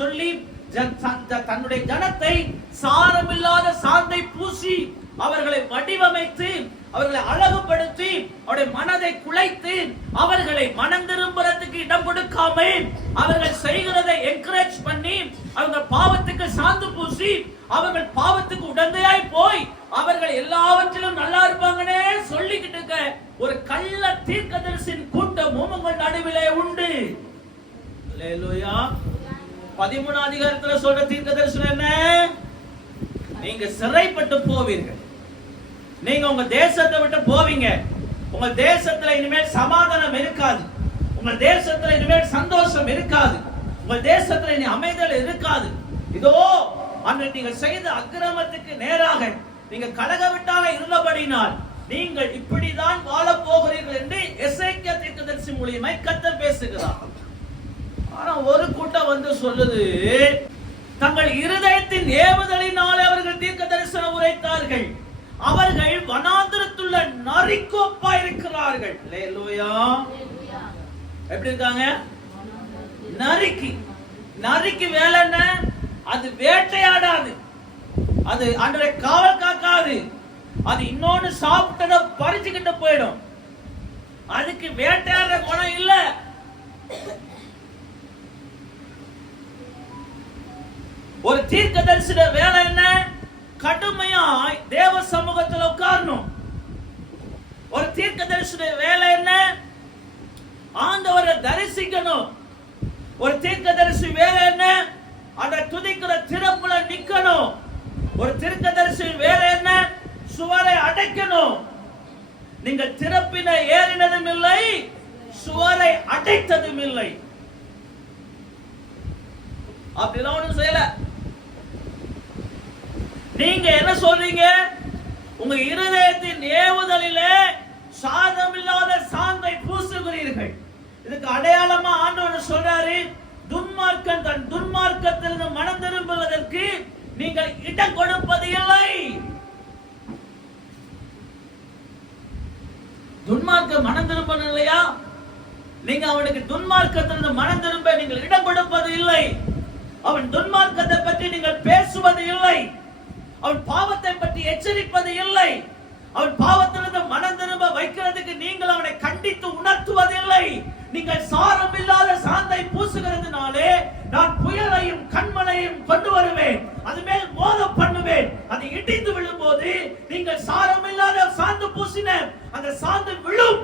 சொல்லி தன்னுடைய ஜனத்தை சாரமில்லாத சாந்தை பூசி அவர்களை வடிவமைத்து அவர்களை அழகுபடுத்தி அவருடைய மனதை குலைத்து அவர்களை மனம் திரும்புறதுக்கு இடம் கொடுக்காமல் அவர்கள் செய்கிறதை என்கரேஜ் பண்ணி அவங்க பாவத்துக்கு சாந்து பூசி அவர்கள் பாவத்துக்கு உடந்தையாய் போய் அவர்கள் எல்லாவற்றிலும் நல்லா இருப்பாங்கன்னே சொல்லிக்கிட்டு இருக்க ஒரு கள்ள தீர்க்கதரிசியின் கூட்டம் உங்கள் நடுவிலே உண்டு. அல்லேலூயா. 13 அதிகாரத்துல சொல்ற தீர்க்கதரிசனம் என்ன? நீங்க சிறைப்பட்டு போவீர்கள், நீங்க உங்க தேசத்தை விட்டு போவீங்க, உங்க தேசத்துல இனிமேல் சமாதானம் இருக்காது, உங்க தேசத்துல இனிமேல் சந்தோஷம் இருக்காது, உங்க தேசத்துல இனி அமைதல் இருக்காது. இதோ அன்று நீங்க செய்த அக்கிரமத்துக்கு நேராக நீங்க கலகவிட்டாக இருந்தபடினால் நீங்கள் இப்படிதான் வாழ போகிறீர்கள் என்று எசேக்கியா தீர்க்கதரிசி மூலமாய் கர்த்தர் பேசுகிறார். ஆனா ஒரு கூட்டம் வந்து சொல்லுது, தங்கள் இருதயத்தின் ஏவுதலினாலே அவர்கள் தீர்க்க தரிசனம் உரைத்தார்கள், அவர்கள் வனாந்திரத்துள்ள நரிக்கோப்பா இருக்கிறார்கள். அல்லேலூயா. எப்படி இருக்காங்க? நரிக்கு வேலை என்ன? அது வேட்டையாடாது, அது அன்றைய காவல் காக்காது, அது இன்னொன்னு சாப்பிட்டத பறிச்சுக்கிட்டு போயிடும், அதுக்கு வேட்டையாடுற குணம் இல்ல. ஒரு தீர்க்கதரிசியோட வேலை என்ன? கடுமையா தேவ சமூகத்தில் உட்காரணும். ஒரு தீர்க்கதரிசியோட வேலை என்ன? ஆண்டவரை தரிசிக்கணும். ஒரு தீர்க்கதரிசி வேலை என்ன? அந்த துதிக்கிற திறப்புல நிக்கணும். ஒரு தீர்க்கதரிசி வேலை என்ன? சுவரை அடைக்கணும். நீங்கள் திறப்பின ஏறினதும் இல்லை, சுவரை அடைத்ததும் இல்லை. அப்படிலாம் ஒண்ணும் செய்யல. நீங்க என்ன சொல்றீங்க? உங்க இருதயத்தின் ஏவுதலிலே சாதமில்லாத சாந்தை பூசுகிறீர்கள். இதுக்கு அடையாளமா ஆண்டவர் சொல்றாரு, துன்மார்க்கன் தன் துன்மார்க்கத்திலிருந்து மனம் திரும்புவதற்கு நீங்கள் இடம் கொடுப்பது இல்லை. துன்மார்க்க மனம் திரும்பணும் இல்லையா? நீங்க அவனுக்கு துன்மார்க்கத்திலிருந்து மனம் திரும்ப நீங்கள் இடம் கொடுப்பது இல்லை. அவன் துன்மார்க்கத்தை பற்றி நீங்கள் பேசுவது இல்லை. அவன் பாவத்தை பற்றி எச்சரிப்பது இல்லை. அவன் பாவத்திலிருந்து மனம் திரும்ப வைக்கிறதுக்கு நீங்கள் அவனை கண்டித்து உணர்த்துவதில்லை. நீங்கள் சாரம் இல்லாத சாந்தை பூசுகிறதுனாலே நான் புயலையும் கண்மலையும் கொண்டு வருவேன், அது மேல் மோத பண்ணுவேன், அது இடிந்து விழும்போது நீங்கள் சாரம் இல்லாத சாந்து பூசின அந்த சாந்து விழும்.